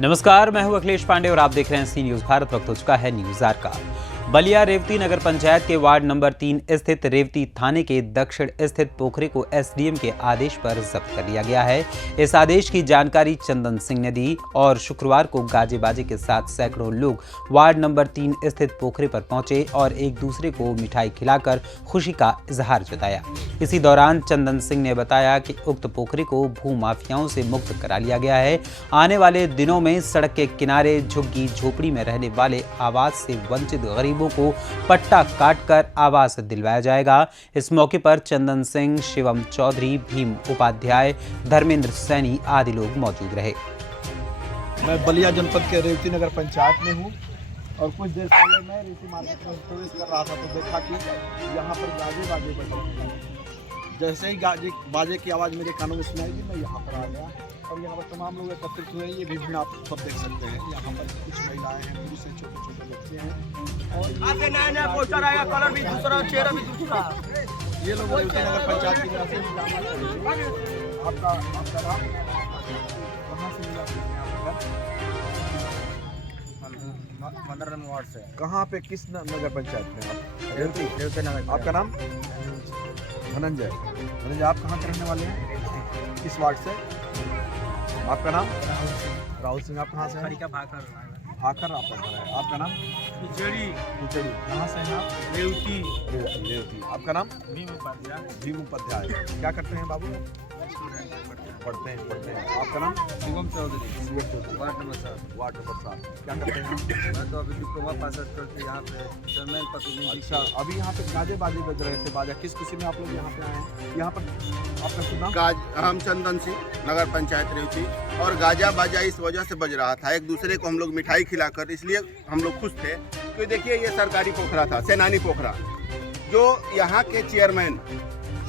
नमस्कार, मैं हूं अखिलेश पांडे और आप देख रहे हैं सी न्यूज भारत। वक्त हो चुका है न्यूज आर का। बलिया रेवती नगर पंचायत के वार्ड नंबर 3 स्थित रेवती थाने के दक्षिण स्थित पोखरे को एसडीएम के आदेश पर जब्त कर लिया गया है। इस आदेश की जानकारी चंदन सिंह ने दी और शुक्रवार को गाजे बाजे के साथ सैकड़ों लोग वार्ड नंबर 3 स्थित पोखरे पर पहुंचे और एक दूसरे को मिठाई खिलाकर खुशी का इजहार जताया। इसी दौरान चंदन सिंह ने बताया कि उक्त पोखरे को भू माफियाओं से मुक्त करा लिया गया है। आने वाले दिनों में सड़क के किनारे झुग्गी झोपड़ी में रहने वाले आवास से वंचित गरीबों को पट्टा काटकर आवास दिलवाया जाएगा। इस मौके पर चंदन सिंह, शिवम चौधरी, भीम उपाध्याय, धर्मेंद्र सैनी आदि लोग मौजूद रहे। मैं बलिया जनपद के रेवती नगर पंचायत में हूँ और कुछ देर पहले मैं रेवती मार्केट में प्रवेश कर रहा था तो देखा कि यहाँ पर गाजे बाजे बज रहे हैं। जैसे ही गाजे बाजे की आवाज़ मेरे कानों में सुनाई दी, मैं यहाँ पर आ गया और यहाँ पर तमाम लोग एकत्रित हुए हैं। ये भी आप सब देख सकते हैं। यहाँ पर कुछ महिलाएं हैं, पुरुष हैं, छोटे छोटे बच्चे हैं और नया पोस्टर आएगा, कलर भी दूसरा, चेहरा भी दूसरा। ये लोग रेवती नगर पंचायत की तरफ से आपका नाम कहाँ से मिला? 15 नंबर वार्ड से। कहाँ पे, किस नगर पंचायत में आप? रेवती नगर। आपका नाम? धनंजय। धनंजय, आप कहाँ के रहने वाले हैं? किस वार्ड से? आपका नाम? राहुल सिंह। आप कहाँ से हैं? भाकर आपका घर है। आपका नाम? खिचड़ी। कहाँ से हैं आप? रेवती। आपका नाम? भीम उपाध्याय। क्या करते हैं बाबू? पढ़ते हैं। आपका नाम? Shivam Chaudhary, ward number 7। क्या करते हैं? मैं तो अभी डिप्लोमा पास करके यहाँ पे चेयरमैन प्रतिनिधि। अच्छा, अभी यहाँ पे गाजे बाजे बज रहे थे। बाजा किस खुशी में आप लोग यहाँ पे आए हैं? यहाँ पर आपका शुभ नाम? हम चंदन सिंह, नगर पंचायत रेवती। और गाजा बाजा इस वजह से बज रहा था, एक दूसरे को हम लोग मिठाई खिलाकर, इसलिए हम लोग खुश थे। तो देखिए, ये सरकारी पोखरा था, सेनानी पोखरा, जो यहाँ के चेयरमैन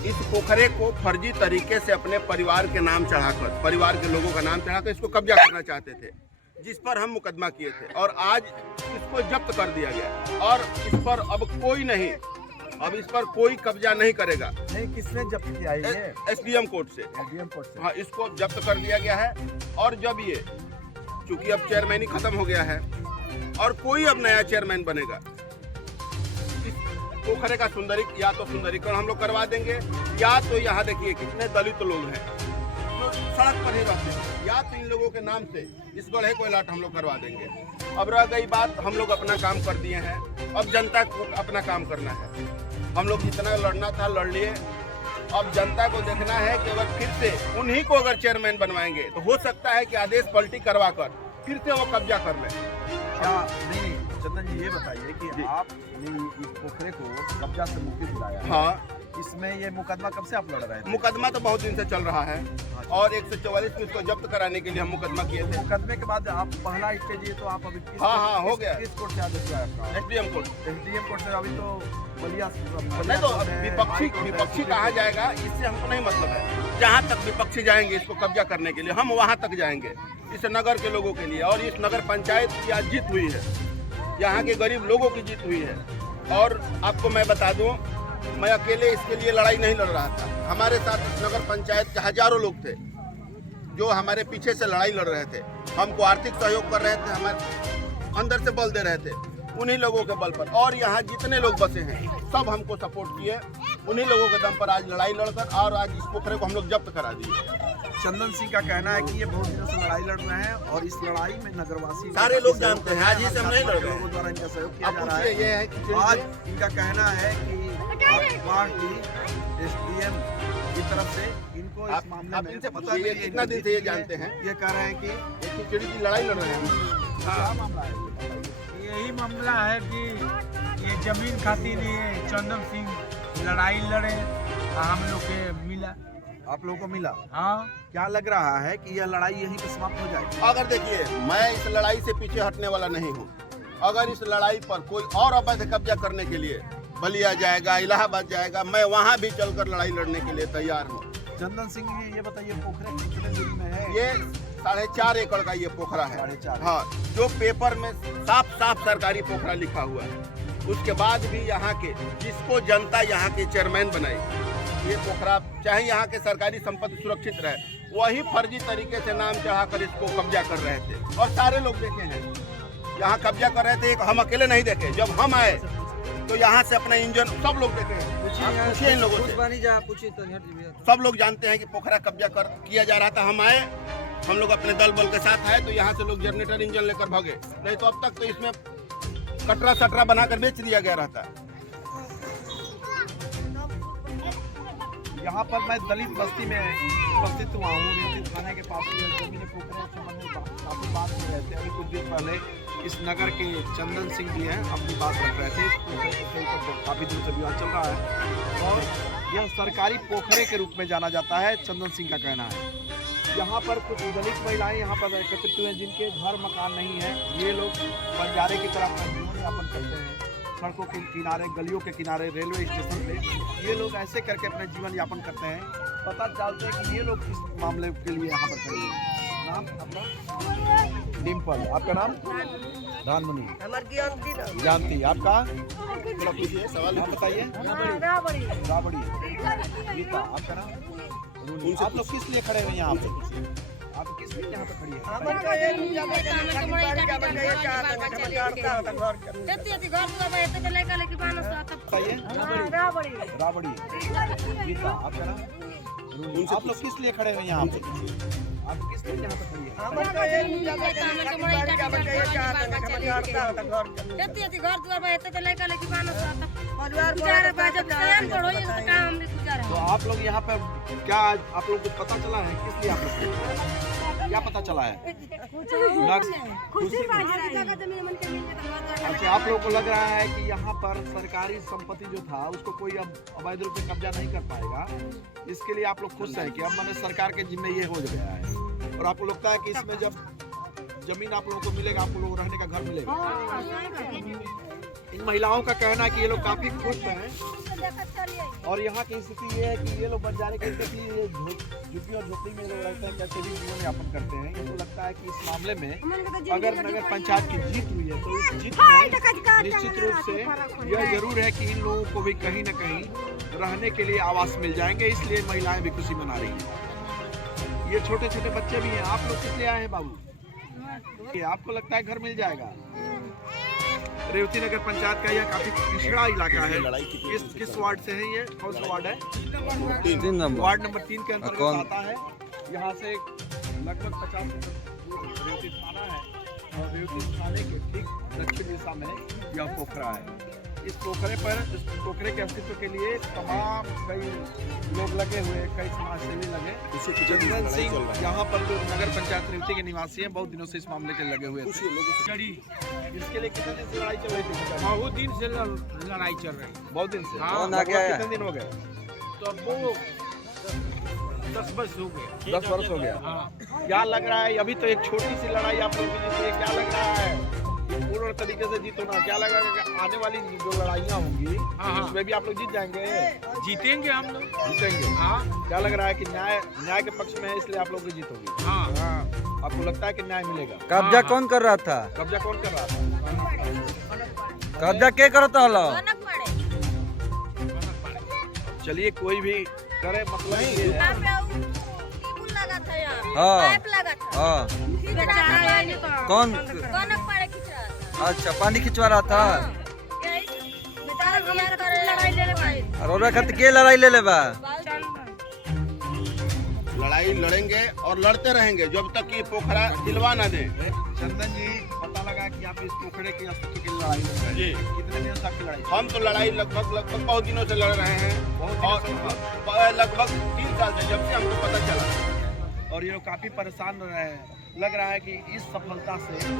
इस पोखरे को फर्जी तरीके से अपने परिवार के नाम चढ़ाकर, परिवार के लोगों का नाम चढ़ाकर इसको कब्जा करना चाहते थे, जिस पर हम मुकदमा किए थे और आज इसको जब्त कर दिया गया। और इस पर अब कोई नहीं, अब इस पर कोई कब्जा नहीं करेगा। नहीं, किसने जब्त किया है ये? एसडीएम कोर्ट से। हाँ, इसको जब्त कर दिया गया है। और जब ये, चूंकि अब चेयरमैन ही खत्म हो गया है और कोई अब नया चेयरमैन बनेगा, पोखरे का या तो सुंदरीकरण हम लोग करवा देंगे, या तो यहाँ देखिए कितने दलित लोग हैं जो सड़क पर ही रहते हैं, या तो इन लोगों के नाम से इस गढ़े को लाट हम लोग करवा देंगे। अब रह गई बात, हम लोग अपना काम कर दिए हैं, अब जनता को अपना काम करना है। हम लोग जितना लड़ना था लड़ लिए। अब जनता को देखना है कि अगर फिर से उन्हीं को अगर चेयरमैन बनवाएंगे तो हो सकता है कि आदेश पलटी करवा कर फिर से वो कब्जा कर ले। क्या नहीं, चंदन जी ये बताइए कि आपने इस पोखरे को कब्जा से मुक्ति दिलाया। हाँ, इसमें ये मुकदमा कब से आप लड़ रहे थे? मुकदमा तो बहुत दिन से चल रहा है और 144 में इसको जब्त कराने के लिए हम मुकदमा किए थे। मुकदमे के बाद आप पहला स्टेज ये तो आप अभी हाँ, हो गया। किस कोर्ट से आदेश आया आपका? एसडीएम कोर्ट से। अभी तो बलिया नहीं, तो विपक्षी कहाँ जाएगा, इससे हमको नहीं मतलब है। जहाँ तक विपक्षी जाएंगे इसको कब्जा करने के लिए, हम वहाँ तक जाएंगे इस नगर के लोगों के लिए। और इस नगर पंचायत की आज जीत हुई है, यहाँ के गरीब लोगों की जीत हुई है। और आपको मैं बता दूं, मैं अकेले इसके लिए लड़ाई नहीं लड़ रहा था। हमारे साथ इस नगर पंचायत के हजारों लोग थे जो हमारे पीछे से लड़ाई लड़ रहे थे, हमको आर्थिक सहयोग कर रहे थे, हमारे अंदर से बल दे रहे थे, उन्हीं लोगों के बल पर। और यहाँ जितने लोग बसे हैं सब हमको सपोर्ट किए, उन्हीं लोगों के दम पर आज लड़ाई लड़कर और आज इस पोखरे को हम लोग जब्त करा दिए। चंदन सिंह का कहना है कि ये बहुत दिनों से लड़ाई लड़ रहे हैं और इस लड़ाई में नगरवासी सारे लोग जानते हैं, आज ही से हम नहीं लड़ रहे हैं। लोगों द्वारा इनका सहयोग किया जा रहा ये है है। कि आज इनका कहना है कि पार्टी एसडीएम की तरफ से इनको इस मामले में पता ये कितना दिन से ये जानते हैं, ये कह रहे हैं कि एक खिचड़ी की लड़ाई लड़ रहे हैं। क्या मामला है? यही मामला है कि ये जमीन खातिर ये चंदन सिंह लड़ाई लड़े, हम लोग के मिला। आप लोगों को मिला? हाँ। क्या लग रहा है कि यह लड़ाई यहीं पर समाप्त हो जाएगी? अगर देखिए, मैं इस लड़ाई से पीछे हटने वाला नहीं हूँ। अगर इस लड़ाई पर कोई और अवैध कब्जा करने के लिए बलिया जाएगा, इलाहाबाद जाएगा, मैं वहाँ भी चलकर लड़ाई लड़ने के लिए तैयार हूँ। चंदन सिंह ये बताइए, पोखरे कितने दूरी में है? ये 4.5 एकड़ का ये पोखरा है। 4.5। हाँ, जो पेपर में साफ सरकारी पोखरा लिखा हुआ है। उसके बाद भी यहाँ के, जिसको जनता यहाँ के चेयरमैन बनाई, ये पोखरा चाहे यहाँ के सरकारी संपत्ति सुरक्षित रहे, वही फर्जी तरीके से नाम चढ़ाकर इसको कब्जा कर रहे थे। और सारे लोग देखे हैं यहाँ कब्जा कर रहे थे। एक हम अकेले नहीं देखे, जब हम आए तो यहाँ से अपना इंजन सब लोग देखे हैं। आप पूछिए इन लोगों से, सब लोग जानते हैं कि पोखरा कब्जा किया जा रहा था। हम आए, हम लोग अपने दल बल के साथ आए तो यहाँ से लोग जनरेटर इंजन लेकर भागे, नहीं तो अब तक तो इसमें कटरा सटरा बनाकर बेच दिया गया रहता। यहाँ पर मैं दलित बस्ती में उपस्थित हुआ हूँ। रेवती थाने के पास जमीन पोखरे संबंध में काफी बात हो रहे थे। अभी कुछ दिन पहले इस नगर के चंदन सिंह जी हैं, अपनी बात रख रहे थे। इस पोखरे के ऊपर काफी दिन से विवाद चल रहा है और यह सरकारी पोखरे के रूप में जाना जाता है, चंदन सिंह का कहना है। यहाँ पर कुछ दलित महिलाएं यहाँ पर एकत्रित हुए हैं जिनके घर मकान नहीं है। ये लोग बंजारे की तरह अपना जीवन यापन करते हैं, सड़कों के किनारे, गलियों के किनारे, रेलवे स्टेशन पे ये लोग ऐसे करके अपना जीवन यापन करते हैं। पता चलता है कि ये लोग किस मामले के लिए यहाँ पर खड़े हैं। नाम अपना? डिम्पल। आपका नाम? रानमणि। जानती। आपका? थोड़ा पूछिए, सवाल नाम बताइए। राबड़ी। गीता। आपका नाम? आप लोग किस लिए खड़े हुए हैं यहाँ पे? आप किस लिए यहाँ पे खड़ी है? राबड़ी। गीता। आपका नाम? आप लोग किस लिए खड़े हुए हैं यहाँ पे? आप किस लिए यहाँ पे खड़ी है? तो आप लोग यहाँ पर क्या आप लोग को पता चला है किस लिए आप लोग क्या पता चला है? अच्छा, आप लोग को लग रहा है कि यहाँ पर सरकारी संपत्ति जो था उसको कोई अब अवैध रूप से कब्जा नहीं कर पाएगा, इसके लिए आप लोग खुश हैं कि अब मैंने सरकार के जिम्मे ये हो गया है। और आपको लगता है कि इसमें जब जमीन आप लोगों को मिलेगा, आप लोगों को रहने का घर मिलेगा। इन महिलाओं का कहना है कि ये लोग काफी खुश हैं और यहाँ की स्थिति ये है कि ये लोग बंजारे के झुग्गी और झोपड़ी में लोग रहते हैं, कैसे भी जीवन यापन करते हैं। इनको लगता है कि इस मामले में अगर नगर पंचायत की जीत हुई है तो इस जीत में निश्चित रूप से यह जरूर है कि इन लोगों को भी कहीं न कहीं रहने के लिए आवास मिल जाएंगे, इसलिए महिलाएं भी खुशी मना रही हैं। ये छोटे छोटे बच्चे भी हैं। आप लोग किस लिए आए हैं बाबू? आपको लगता है घर मिल जाएगा? रेवती नगर पंचायत का यह काफी पिछड़ा इलाका है। किस वार्ड से है ये? कौन सा वार्ड है? 3 नंबर। वार्ड नंबर 3 के अंतर्गत आता है। यहाँ से लगभग 50 मीटर रेवती थाना है और रेवती थाने के ठीक दक्षिण दिशा में यह पोखरा है। इस पोखरे के अस्तित्व के लिए तमाम कई लोग लगे हुए, कई समाजसेवी लगे। चंदन सिंह यहाँ पर जो नगर पंचायत रेवती के निवासी हैं, बहुत दिनों से इस मामले के लगे हुए थे। इसके लिए कितने दिन से लड़ाई चल रही थी? बहुत दिन से लड़ाई चल रही है। बहुत दिन से? हाँ। कितने दिन हो गए? तो वो 10 वर्ष हो गए। 10 वर्ष हो गया। हाँ। क्या लग रहा है अभी तो एक छोटी सी लड़ाई आप लोगों की जीती है, क्या लग रहा है पूर्ण तरीके से जीतो ना? क्या लगा कि आने वाली जो लड़ाइयाँ होंगी उसमें भी आप लोग जीत जाएंगे? जीतेंगे हम लोग। जीतेंगे। हाँ। क्या लग रहा है कि न्याय के पक्ष में है, इसलिए आप लोग भी जीतोगे? हाँ। आपको लगता है कि न्याय मिलेगा? कब्जा कौन कर रहा था? कब्जा कौन कर रहा था? कब्जा क्या करता हलो? चलिए कोई भी करे, मतलब ये है। हाँ। कौन? अच्छा, पानी खिंचवा रहा था। और ओकरा खातिर के लड़ाई ले लेबा? लड़ाई लड़ेंगे और लड़ते रहेंगे जब तक ये पोखरा हिलवा ना दे। चंदन जी, पता लगा कि आप इस पोखरे के अस्तित्व की लड़ाई लड़ रहे हैं। कितने दिनों से आपकी लड़ाई? हम तो लड़ाई लगभग बहुत दिनों से लड़ रहे हैं और लगभग 3 साल से, जब से हमको पता चला। और ये लोग काफी परेशान रहे हैं। लग रहा है कि इस सफलता से इन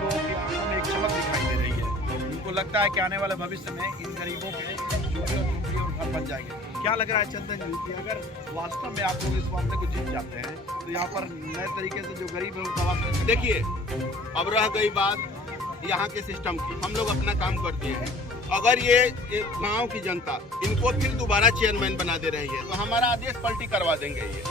लोगों की आंखों में एक चमक दिखाई दे रही है। इनको लगता है कि आने वाले भविष्य में इन गरीबों के झोपड़ी और घर बन जाएंगे। क्या लग रहा है चंदन जी कि अगर वास्तव में आप लोग इस मामले को जीत जाते हैं तो यहाँ पर नए तरीके से जो गरीब है उनका आवास? देखिए, अब रह गई बात यहाँ के सिस्टम की, हम लोग अपना काम करते हैं। अगर ये गांव की जनता इनको फिर दोबारा चेयरमैन बना दे रही है तो हमारा आदेश पलटी करवा देंगे, ये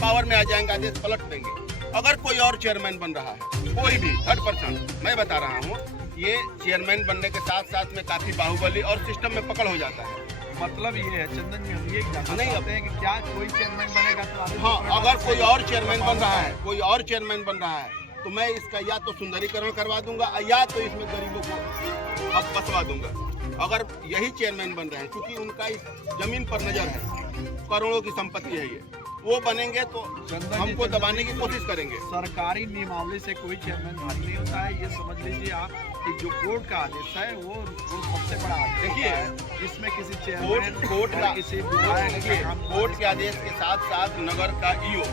पावर में आ जाएंगे, आदेश पलट देंगे। अगर कोई और चेयरमैन बन रहा है, कोई भी थर्ड पर्सन, मैं बता रहा हूँ, ये चेयरमैन बनने के साथ साथ में काफी बाहुबली और सिस्टम में पकड़ हो जाता है। मतलब ये है चंदन जी, हम ये जानना नहीं, चाहते हैं कि क्या कोई चेयरमैन बनेगा तो आगे हाँ, पोखरा अगर में कोई और चेयरमैन बन रहा है, कोई और चेयरमैन बन रहा है तो मैं इसका या तो सुंदरीकरण करवा दूंगा या तो इसमें गरीबों को अब बसवा दूंगा। अगर यही चेयरमैन बन रहे हैं, क्योंकि उनका इस जमीन पर नजर है, करोड़ों की संपत्ति है ये, वो बनेंगे तो चंदन जी, हमको दबाने की कोशिश करेंगे। सरकारी नियमावली से कोई चेयरमैन भारी नहीं होता है, ये समझ लीजिए आप कि जो कोर्ट का आदेश है वो सबसे बड़ा आदेश देखिए, होता है। इसमें किसी चेयरमैन कोर्ट या का किसी विधायक देखिए, का काम कोर्ट के आदेश के साथ साथ नगर का ईओ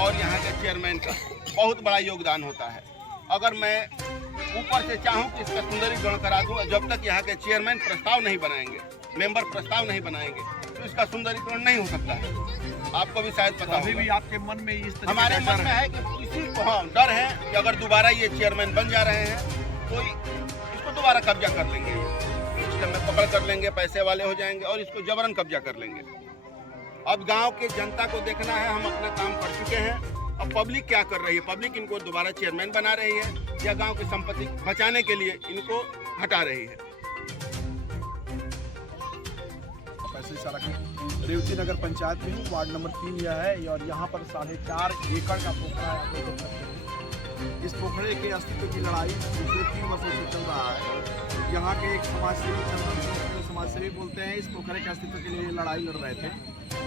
और यहाँ के चेयरमैन का बहुत बड़ा योगदान होता है। अगर मैं ऊपर से चाहूँ कि इसका सुंदरीकरण करा दूँ, जब तक यहाँ के चेयरमैन प्रस्ताव नहीं बनाएंगे, मेंबर प्रस्ताव नहीं बनाएंगे, तो इसका सुंदरीकरण नहीं हो सकता है। आपको भी शायद पता अभी होगा। भी आपके मन में इस तरह हमारे मन में है कि किसी को हाँ डर है कि अगर दोबारा ये चेयरमैन बन जा रहे हैं तो इसको दोबारा कब्जा कर लेंगे, इसके में पकड़ कर लेंगे, पैसे वाले हो जाएंगे और इसको जबरन कब्जा कर लेंगे। अब गांव के जनता को देखना है, हम अपना काम कर चुके हैं, अब पब्लिक क्या कर रही है, पब्लिक इनको दोबारा चेयरमैन बना रही है या गांव की संपत्ति बचाने के लिए इनको हटा रही है। पैसे सारा रेवती नगर पंचायत में हूँ, वार्ड नंबर 3 यह है और यहाँ पर 4.5 एकड़ का पोखरा है, आप लोग देख सकते हैं। इस पोखरे के अस्तित्व की लड़ाई पिछले 3 वर्षों से चल रहा है। यहाँ के एक समाजसेवी चंदन सिंह समाजसेवी बोलते हैं इस पोखरे के अस्तित्व के लिए लड़ाई लड़ रहे थे।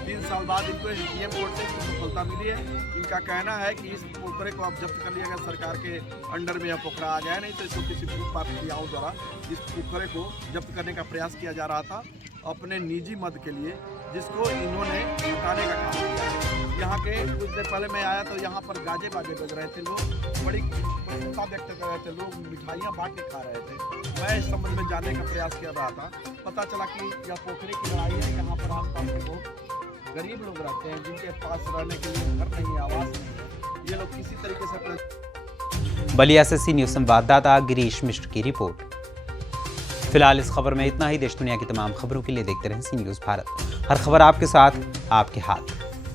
3 साल बाद इनको एसडीएम बोर्ड से सफलता मिली है। इनका कहना है कि इस पोखरे को अब जब्त कर लिया गया, सरकार के अंडर में यह पोखरा आ जाए, नहीं तो इसको किसी प्रक्रियाओं द्वारा इस पोखरे को जब्त करने का प्रयास किया जा रहा था अपने निजी मद के लिए, जिसको इन्होंने हटाने का काम किया। यहाँ के कुछ देर पहले मैं आया तो यहाँ पर गाजे बाजे बज रहे थे, लोग बड़ी प्रसन्नता व्यक्त कर रहे थे, लोग मिठाइयाँ बांट के खा रहे थे। मैं इस संबंध में जानने का प्रयास कर रहा था, पता चला कि यह पोखरे की लड़ाई है। यहाँ पर आसपास के लोग गरीब लोग रहते हैं जिनके पास रहने के लिए घर नहीं है, आवास नहीं है, ये लोग किसी तरीके से बलिया से सी न्यूज संवाददाता गिरीश मिश्र की रिपोर्ट। फिलहाल इस खबर में इतना ही। देश दुनिया की तमाम खबरों के लिए देखते रहें सी न्यूज भारत। हर खबर आपके साथ, आपके हाथ।